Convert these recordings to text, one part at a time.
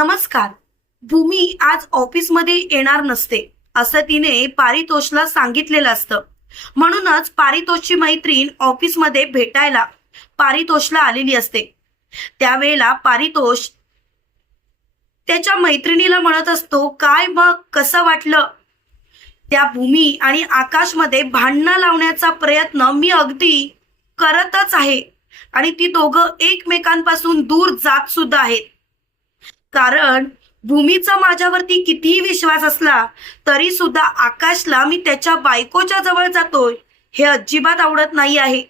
नमस्कार. भूमी आज ऑफिसमध्ये येणार नसते असं तिने पारितोषला सांगितलेलं असतं. म्हणूनच पारितोषची मैत्रीण ऑफिसमध्ये भेटायला पारितोषला आलेली असते. त्यावेळेला पारितोष त्याच्या मैत्रिणीला म्हणत असतो काय मग कसं वाटलं? त्या भूमी आणि आकाशमध्ये भांडणं लावण्याचा प्रयत्न मी अगदी करतच आहे. आणि ती दोघं एकमेकांपासून दूर जात सुद्धा आहेत. कारण भूमीचा माझ्यावरती कितीही विश्वास असला तरी सुद्धा आकाशला मी त्याच्या बायकोच्या जवळ जातोय हे अजिबात आवडत नाही आहे.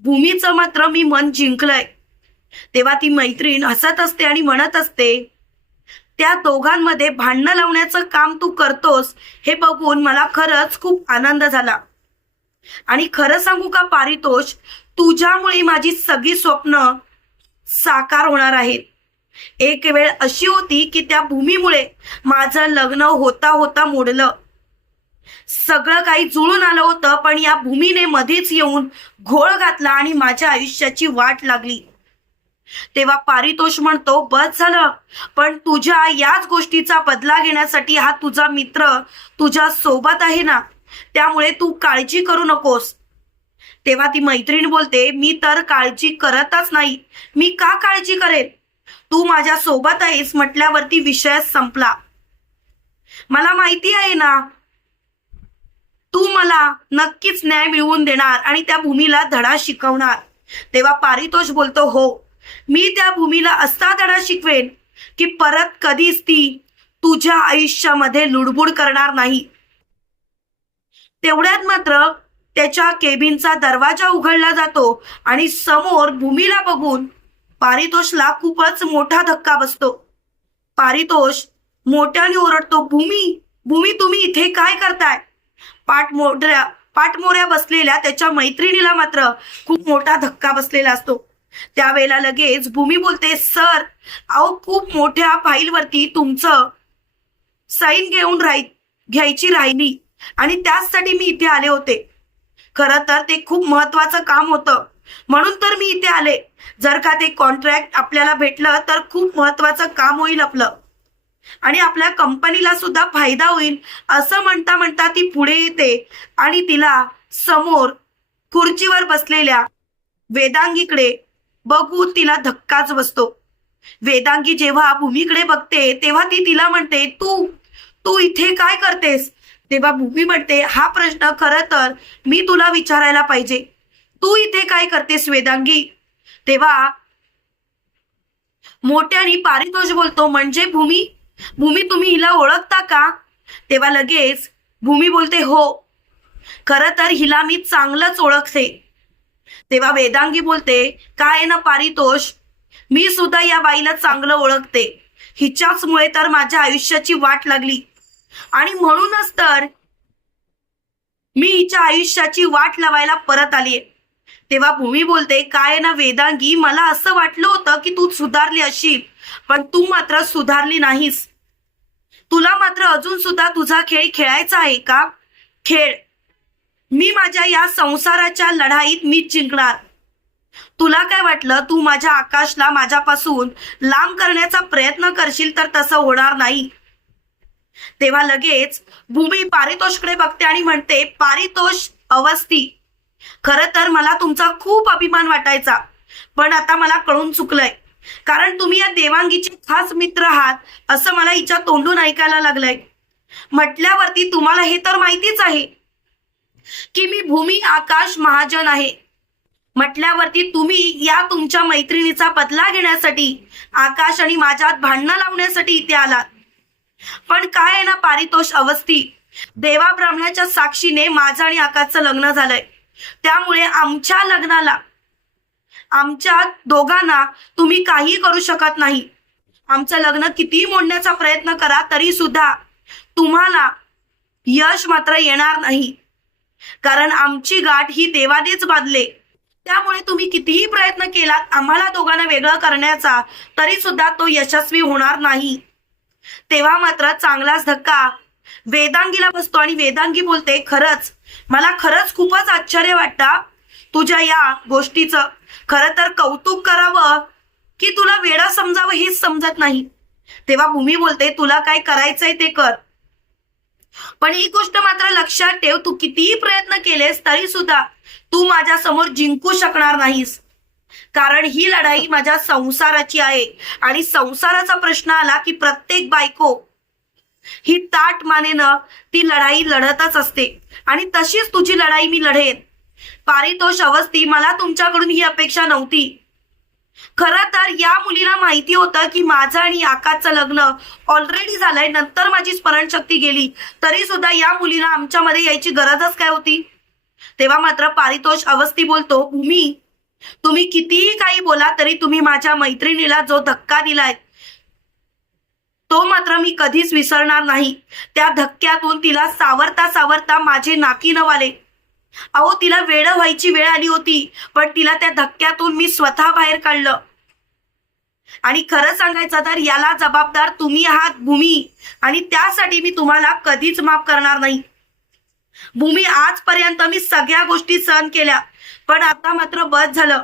भूमीचं मात्र मी मन जिंकलंय. तेव्हा ती मैत्रीण हसत असते आणि म्हणत असते त्या दोघांमध्ये भांडणं लावण्याचं काम तू करतोस हे बघून मला खरंच खूप आनंद झाला. आणि खरं सांगू का पारितोष तुझ्यामुळे माझी सगळी स्वप्न साकार होणार आहेत. एक वेळ अशी होती की त्या भूमीमुळे माझं लग्न होता होता मोडलं. सगळं काही जुळून आलं होतं पण या भूमीने मध्येच येऊन घोळ घातला आणि माझ्या आयुष्याची वाट लागली. तेव्हा पारितोष म्हणतो बस झालं पण तुझ्या याच गोष्टीचा बदला घेण्यासाठी हा तुझा मित्र तुझ्या सोबत आहे ना त्यामुळे तू काळजी करू नकोस. तेव्हा ती मैत्रीण बोलते मी तर काळजी करतच नाही. मी का काळजी करेल तू माझ्या सोबत आहेस म्हटल्यावरती विषय संपला. मला माहिती आहे ना तू मला नक्कीच न्याय मिळवून देणार आणि त्या भूमीला धडा शिकवणार. तेव्हा पारितोष बोलतो हो मी त्या भूमीला असा धडा शिकवेन की परत कधीच ती तुझ्या आयुष्यामध्ये लुडबुड करणार नाही. तेवढ्यात मात्र त्याच्या केबिनचा दरवाजा उघडला जातो आणि समोर भूमीला बघून पारितोषला खूपच मोठा धक्का बसतो. पारितोष मोठ्याने ओरडतो भूमी भूमी तुम्ही इथे काय करताय? पाठमोऱ्या पाठमोऱ्या बसलेल्या त्याच्या मैत्रिणीला मात्र खूप मोठा धक्का बसलेला असतो. त्यावेळेला लगेच भूमी बोलते सर अहो खूप मोठ्या फाईलवरती तुमचं साईन घेऊन राही घ्यायची राहिली आणि त्याचसाठी मी इथे आले होते. खरं तर ते खूप महत्वाचं काम होतं. म्हणून तर मी इथे आले. जर का ते कॉन्ट्रॅक्ट आपल्याला भेटलं तर खूप महत्वाचं काम होईल आपलं. आणि आपल्या कंपनीला सुद्धा फायदा होईल. असं म्हणता म्हणता ती पुढे येते आणि तिला समोर खुर्चीवर बसलेल्या वेदांगीकडे बघून तिला धक्काच बसतो. वेदांगी जेव्हा भूमीकडे बघते तेव्हा ती तिला म्हणते तू तू इथे काय करतेस? तेव्हा भूमी म्हणते हा प्रश्न खरं तर मी तुला विचारायला पाहिजे. तू इथे काय करतेस वेदांगी? तेव्हा मोठ्याने पारितोष बोलतो म्हणजे भूमी भूमी तुम्ही हिला ओळखता का? तेव्हा लगेच भूमी बोलते हो खर तर हिला मी चांगलंच ओळखते. तेव्हा वेदांगी बोलते काय ना पारितोष? मी सुद्धा या बाईला चांगलं ओळखते. हिच्याचमुळे तर माझ्या आयुष्याची वाट लागली. आणि म्हणूनच तर मी हिच्या आयुष्याची वाट लावायला परत आलीये. तेव्हा भूमी बोलते काय ना वेदांगी? मला असं वाटलं होतं की तू सुधारली असशील पण तू मात्र सुधारली नाहीस. तुला मात्र अजून सुद्धा तुझा खेळ खेळायचा आहे का? खेळ. मी माझ्या या संसाराच्या लढाईत मी जिंकणार. तुला काय वाटलं? तू माझ्या आकाशला माझ्यापासून लांब करण्याचा प्रयत्न करशील तर तसं होणार नाही. तेव्हा लगेच भूमी पारितोषकडे बघते आणि म्हणते पारितोष अवस्थी. खरं तर मला तुमचा खूप अभिमान वाटायचा. पण आता मला कळून चुकलंय. कारण तुम्ही या देवांगीचे खास मित्र आहात असं मला हिच्या तोंडून ऐकायला लागलंय. म्हटल्यावरती तुम्हाला हे तर माहितीच आहे की मी भूमी आकाश महाजन आहे. म्हटल्यावरती तुम्ही या तुमच्या मैत्रिणीचा बदला घेण्यासाठी आकाश आणि माझ्यात भांडणं लावण्यासाठी इथे आलात. पण काय आहे ना पारितोष अवस्थी? देवा ब्राह्मणाच्या साक्षीने माझं आणि आकाशचं लग्न झालंय. त्यामुळे आमच्या लग्नाला आमच्या दोघांना तुम्ही काही करू शकत नाही. आमचं लग्न कितीही मोडण्याचा प्रयत्न करा तरी सुद्धा तुम्हाला यश मात्र येणार नाही. कारण आमची गाठ ही देवानेच बांधले. त्यामुळे तुम्ही कितीही प्रयत्न केलात आम्हाला दोघांना वेगळं करण्याचा तरी सुद्धा तो यशस्वी होणार नाही. तेव्हा मात्र चांगलाच धक्का. वेदांगीला बसतो आणि वेदांगी बोलते खरंच मला खरंच खूपच आश्चर्य वाटतं तुझ्या या गोष्टीचं. खरं तर कौतुक करावं की तुला वेळा समजावं हीच समजत नाही. तेव्हा भूमी बोलते तुला काय करायचंय ते कर. पण ही गोष्ट मात्र लक्षात ठेव तू कितीही प्रयत्न केलेस तरी सुद्धा तू माझ्यासमोर जिंकू शकणार नाहीस. कारण ही लढाई माझ्या संसाराची आहे आणि संसाराचा प्रश्न आला की प्रत्येक बायको ही ताट मानेनं ती लढाई लढतच असते. आणि तशीच तुझी लढाई मी लढेन. पारितोष अवस्थी मला तुमच्याकडून ही अपेक्षा नव्हती. खरं तर या मुलीला माहिती होतं की माझं आणि आकाशचं लग्न ऑलरेडी झालंय नंतर माझी स्मरणशक्ती गेली. तरी सुद्धा या मुलीला आमच्यामध्ये यायची गरजच काय होती? तेव्हा मात्र पारितोष अवस्थी बोलतो भूमी तुम्ही कितीही काही बोला तरी तुम्ही माझ्या मैत्रिणीला जो धक्का दिलाय तो मात्र मी कधीच विसरणार नाही. त्या धक्क्यातून तिला सावरता सावरता माझे नाकी नवाले. अहो तिला वेळ व्हायची वेळ आली होती पण तिला त्या धक्क्यातून मी स्वतः बाहेर काढलं. आणि खरं सांगायचं तर याला जबाबदार तुम्ही आहात भूमी. आणि त्यासाठी मी तुम्हाला कधीच माफ करणार नाही. भूमी आजपर्यंत मी सगळ्या गोष्टी सहन केल्या पण आता मात्र बस झालं.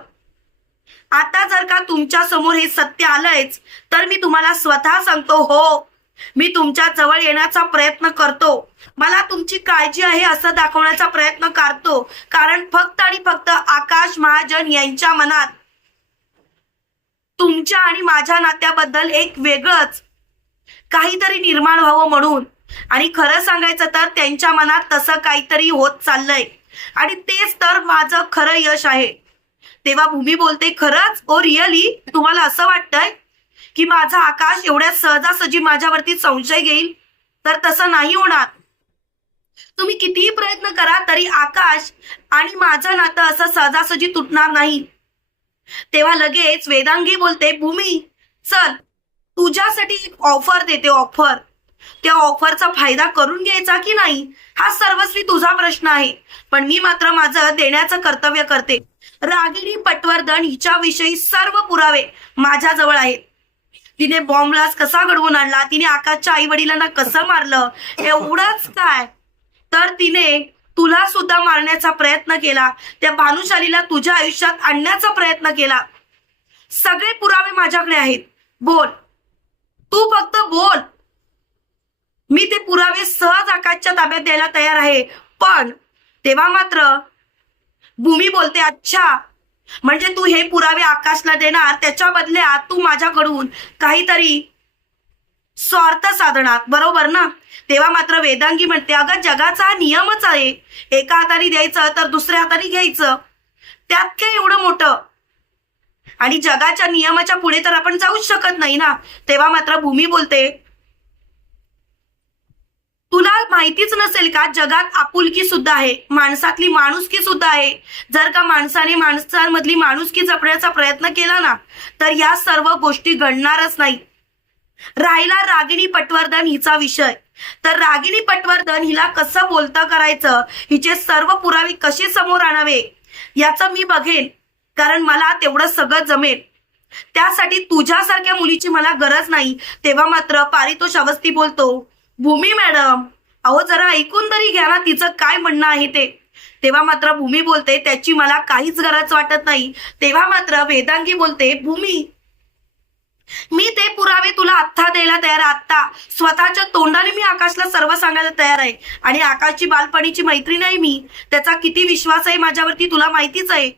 आता जर का तुमच्यासमोर हे सत्य आलंयच तर मी तुम्हाला स्वतः सांगतो हो मी तुमच्या जवळ येण्याचा प्रयत्न करतो. मला तुमची काळजी आहे असं दाखवण्याचा प्रयत्न करतो कारण फक्त आणि फक्त आकाश महाजन यांच्या मनात तुमच्या आणि माझ्या नात्याबद्दल एक वेगळंच काहीतरी निर्माण व्हावं म्हणून. आणि खरं सांगायचं तर त्यांच्या मनात तसं काहीतरी होत चाललंय. आणि तेच तर माझं खरं यश आहे. तेव्हा भूमी बोलते खरंच? Oh really? तुम्हाला असं वाटतंय की माझा आकाश एवढ्या सहजासहजी माझ्यावरती संशय घेईल? तर तसं नाही होणार. तुम्ही कितीही प्रयत्न करा तरी आकाश आणि माझं नातं असं सहजासहजी तुटणार नाही. तेव्हा लगेच वेदांगी बोलते भूमी चल तुझ्यासाठी एक ऑफर देते ऑफर त्या ऑफरचा फायदा करून घ्यायचा की नाही? हा सर्वस्वी तुझा प्रश्न आहे. पण मी मात्र माझं देण्याचं कर्तव्य करते. रागिणी पटवर्धन हिच्याविषयी सर्व पुरावे माझ्याजवळ आहेत. तिने बॉम्ब कसा घडवून आणला? तिने आकाशच्या आई वडिलांना कसं मारलं? एवढंच काय? तर तिने तुला सुद्धा मारण्याचा प्रयत्न केला. त्या भानुशालीला तुझ्या आयुष्यात आणण्याचा प्रयत्न केला. सगळे पुरावे माझ्याकडे आहेत. बोल. तू फक्त बोल. मी ते पुरावे सहज आकाशच्या ताब्यात द्यायला तयार आहे. पण तेव्हा मात्र भूमी बोलते अच्छा म्हणजे तू हे पुरावे आकाशला देणार? त्याच्या बदल्यात तू माझ्याकडून काहीतरी स्वार्थ साधणार. बरोबर ना? तेव्हा मात्र वेदांगी म्हणते अगं जगाचा हा नियमच आहे. एका हाताने द्यायचं तर दुसऱ्या हाताने घ्यायचं. त्यात काय एवढं मोठं? आणि जगाच्या नियमाच्या पुढे तर आपण जाऊच शकत नाही ना? तेव्हा मात्र भूमी बोलते तुला माहितीच नसेल का जगात आपुलकी सुद्धा आहे माणसातली माणुसकी सुद्धा आहे. जर का माणसाने माणसांमधली माणुसकी जपण्याचा प्रयत्न केला ना तर या सर्व गोष्टी घडणारच नाही. राहिला रागिणी पटवर्धन हिचा विषय. तर रागिणी पटवर्धन हिला कसं बोलतं करायचं हिचे सर्व पुरावे कसे समोर आणावे याचं मी बघेन कारण मला तेवढं सगळं जमेल. त्यासाठी तुझ्यासारख्या मुलीची मला गरज नाही तेव्हा मात्र पारितोष अवस्थी बोलतो. भूमी मॅडम. अहो जरा ऐकून तरी घ्या ना तिचं काय म्हणणं आहे ते. तेव्हा मात्र भूमी बोलते त्याची मला काहीच गरज वाटत नाही. तेव्हा मात्र वेदांगी बोलते भूमी मी ते पुरावे तुला आत्ता द्यायला तयार आहे आत्ता. स्वतःच्या तोंडाने मी आकाशला सर्व सांगायला तयार आहे. आणि आकाशची बालपणीची मैत्रीण आहे मी. त्याचा किती विश्वास आहे माझ्यावरती तुला माहितीच आहे.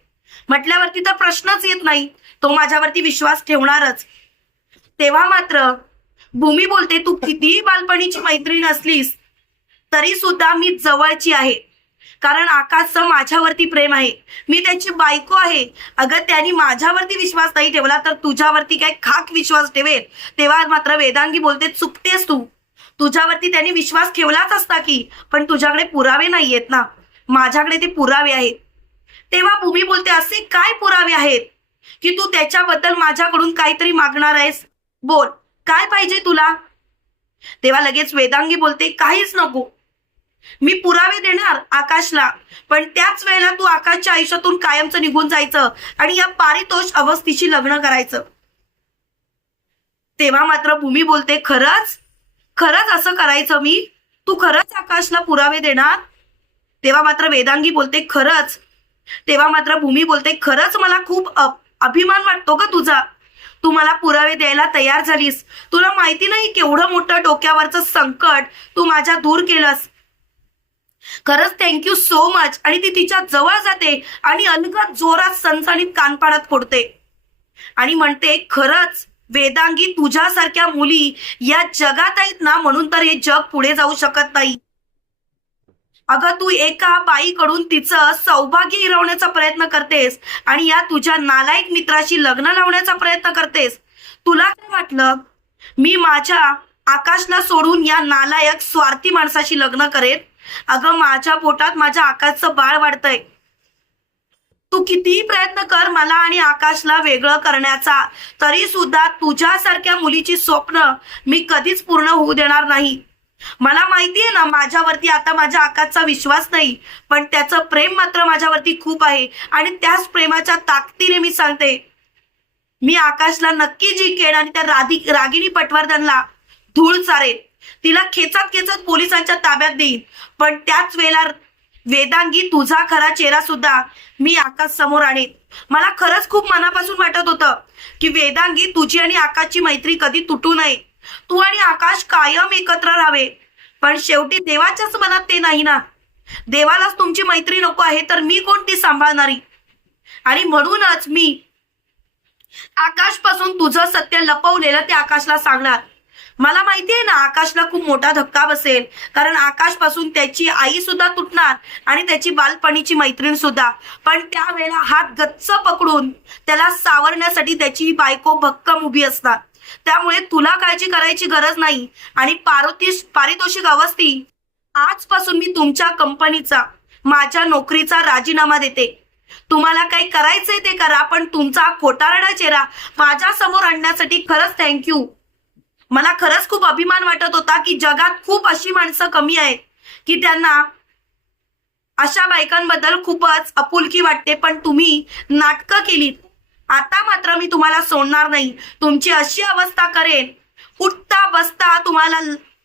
म्हटल्यावरती तर प्रश्नच येत नाही. तो माझ्यावरती विश्वास ठेवणारच. तेव्हा मात्र भूमी बोलते तू कितीही बालपणीची मैत्रीण असलीस तरी सुद्धा मी जवळची आहे. कारण आकाशचं माझ्यावरती प्रेम आहे. मी त्याची बायको आहे. अगं त्यांनी माझ्यावरती विश्वास नाही ठेवला तर तुझ्यावरती काय खाक विश्वास ठेवेल? तेव्हा मात्र वेदांगी बोलते चुकतेस तू. तुझ्यावरती त्यांनी विश्वास ठेवलाच असता की पण तुझ्याकडे पुरावे नाही आहेत ना. माझ्याकडे ते पुरावे आहेत. तेव्हा भूमी बोलते असे काय पुरावे आहेत? की तू त्याच्याबद्दल माझ्याकडून काहीतरी मागणार आहेस? बोल काय पाहिजे तुला? तेव्हा लगेच वेदांगी बोलते काहीच नको. मी पुरावे देणार आकाशला पण त्याच वेळेला तू आकाशच्या आयुष्यातून कायमचं निघून जायचं आणि या पारितोष अवस्थेशी लग्न करायचं. तेव्हा मात्र भूमी बोलते खरंच? खरंच असं करायचं मी? तू खरंच आकाशला पुरावे देणार? तेव्हा मात्र वेदांगी बोलते खरंच. तेव्हा मात्र भूमी बोलते खरंच मला खूप अभिमान वाटतो का तुझा. तू मला पुरावे द्यायला तयार झालीस. तुला माहिती नाही केवढं मोठं डोक्यावरचं संकट तू माझ्या दूर केलंस. खरंच थँक्यू सो मच आणि ती तिच्या जवळ जाते आणि अलगद जोरात सणसणीत कानपाडात फोडते. आणि म्हणते खरंच वेदांगी तुझ्यासारख्या मुली या जगात आहेत ना म्हणून तर हे जग पुढे जाऊ शकत नाही. अगं तू एका बाईकडून तिचं सौभाग्य हिरवण्याचा प्रयत्न करतेस आणि या तुझ्या नालायक मित्राशी लग्न लावण्याचा प्रयत्न करतेस. तुला काय वाटलं? मी माझ्या आकाशला सोडून या नालायक स्वार्थी माणसाशी लग्न करेन? अगं माझ्या पोटात माझ्या आकाशचं बाळ वाढतंय. तू कितीही प्रयत्न कर मला आणि आकाशला वेगळं करण्याचा तरी सुद्धा तुझ्यासारख्या मुलीची स्वप्न मी कधीच पूर्ण होऊ देणार नाही. मला माहितीये ना माझ्यावरती आता माझ्या आकाशचा विश्वास नाही पण त्याचं प्रेम मात्र माझ्यावरती खूप आहे आणि त्याच प्रेमाच्या ताकदीने मी सांगते. मी आकाशला नक्की जिंकेन आणि त्या राधी रागिनी पटवर्धनला धूळ चारेन. तिला खेचत खेचत पोलिसांच्या ताब्यात देईन. पण त्याच वेळेला वेदांगी तुझा खरा चेहरा सुद्धा मी आकाश समोर आणेन. मला खरंच खूप मनापासून वाटत होतं की वेदांगी तुझी आणि आकाशची मैत्री कधी तुटू नये. तू आणि आकाश कायम एकत्र राहावे. पण शेवटी देवाच्याच मनात ते नाही ना. देवालाच तुमची मैत्री नको आहे तर मी कोणती सांभाळणारी? आणि म्हणूनच मी आकाशपासून तुझं सत्य लपवलेलं ते आकाशला सांगणार. मला माहितीये ना आकाशला खूप मोठा धक्का बसेल. कारण आकाशपासून त्याची आई सुद्धा तुटणार आणि त्याची बालपणीची मैत्रीण सुद्धा. पण त्यावेळेला हात गच्च पकडून त्याला सावरण्यासाठी त्याची बायको भक्कम उभी असणार. त्यामुळे तुला काळजी करायची गरज नाही. आणि पारितोष पारितोषिक अवस्थी आजपासून मी तुमच्या कंपनीचा माझ्या नोकरीचा राजीनामा देते. तुम्हाला काही करायचंय ते करा पण तुमचा खोटारडा चेहरा माझ्यासमोर आणण्यासाठी खरंच थँक्यू मला खरंच खूप अभिमान वाटत होता की जगात खूप अशी माणसं कमी आहेत की त्यांना अशा बायकांबद्दल खूपच आपुलकी वाटते पण तुम्ही नाटकं केलीत. आता मात्र मी तुम्हाला सोडणार नाही. तुमची अशी अवस्था करेन उठता बसता तुम्हाला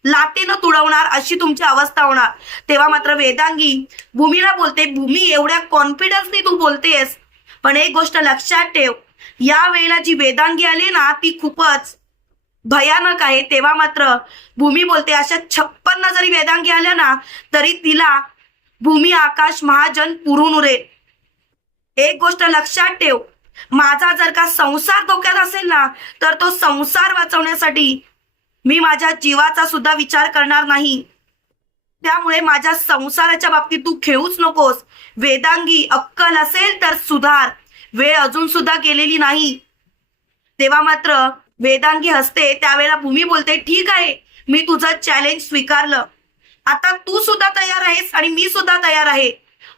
लातेनं तुडवणार अशी तुमची अवस्था होणार. तेव्हा मात्र वेदांगी भूमीला बोलते भूमी एवढ्या कॉन्फिडन्सने तू बोलतेस. पण एक गोष्ट लक्षात ठेव या वेळेला जी वेदांगी आली ना ती खूपच भयानक आहे. तेव्हा मात्र भूमी बोलते अशा छप्पन्न जरी वेदांगी आल्या ना तरी तिला भूमी आकाश महाजन पुरून उरेल. एक गोष्ट लक्षात ठेव माझा जर का संसार धोक्यात असेल ना तर तो संसार वाचवण्यासाठी मी माझ्या जीवाचा सुद्धा विचार करणार नाही. त्यामुळे माझ्या संसाराच्या बाबतीत तू खेळूच नकोस. वेदांगी अक्कल असेल तर सुधार. वेळ अजून सुद्धा गेलेली नाही. तेव्हा मात्र वेदांगी हसते त्यावेळेला भूमी बोलते ठीक आहे मी तुझं चॅलेंज स्वीकारलं. आता तू सुद्धा तयार आहेस आणि मी सुद्धा तयार आहे.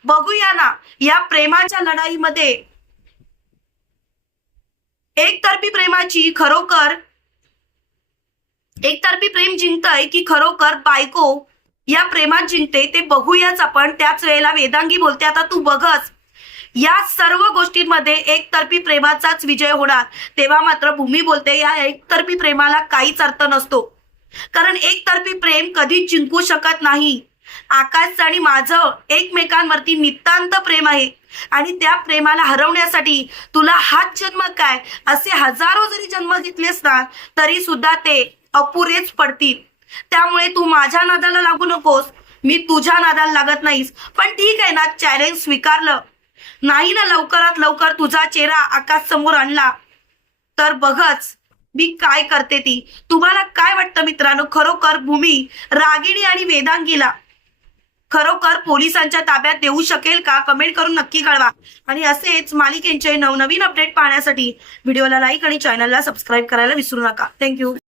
बघूया ना या प्रेमाच्या लढाईमध्ये एकतर्फी प्रेमाची खरोखर एकतर्फी प्रेम जिंकतय की खरोखर बायको या प्रेमात जिंकते ते बघूयाच आपण. त्याच वेळेला वेदांगी बोलते आता तू बघच या सर्व गोष्टींमध्ये एकतर्फी प्रेमाचाच विजय होणार. तेव्हा मात्र भूमी बोलते या एकतर्फी प्रेमाला काहीच अर्थ नसतो. कारण एकतर्फी प्रेम कधीच जिंकू शकत नाही. आकाशचं आणि माझं एकमेकांवरती नितांत प्रेम आहे. आणि त्या प्रेमाला हरवण्यासाठी तुला हाच जन्म काय? असे हजारो जरी जन्म घेतलेस ना तरी सुद्धा ते अपुरेच पडतील. त्यामुळे तू माझ्या नादाला लागू नकोस. मी तुझ्या नादाला लागत नाहीस. पण ठीक आहे ना चॅलेंज स्वीकारलं. नाही ना लवकरात लवकर तुझा चेहरा आकाश समोर आणला. तर बघच मी काय करते ती? तुम्हाला काय वाटतं मित्रांनो? खरोखर भूमी रागिणी आणि वेदांगीला खरोखर पोलिसांच्या ताब्यात देऊ शकेल का? कमेंट करून नक्की कळवा. आणि असेच मालिकेंचे नवनवीन अपडेट पाहण्यासाठी व्हिडिओला लाईक आणि चॅनलला सबस्क्राईब करायला विसरू नका. थँक्यू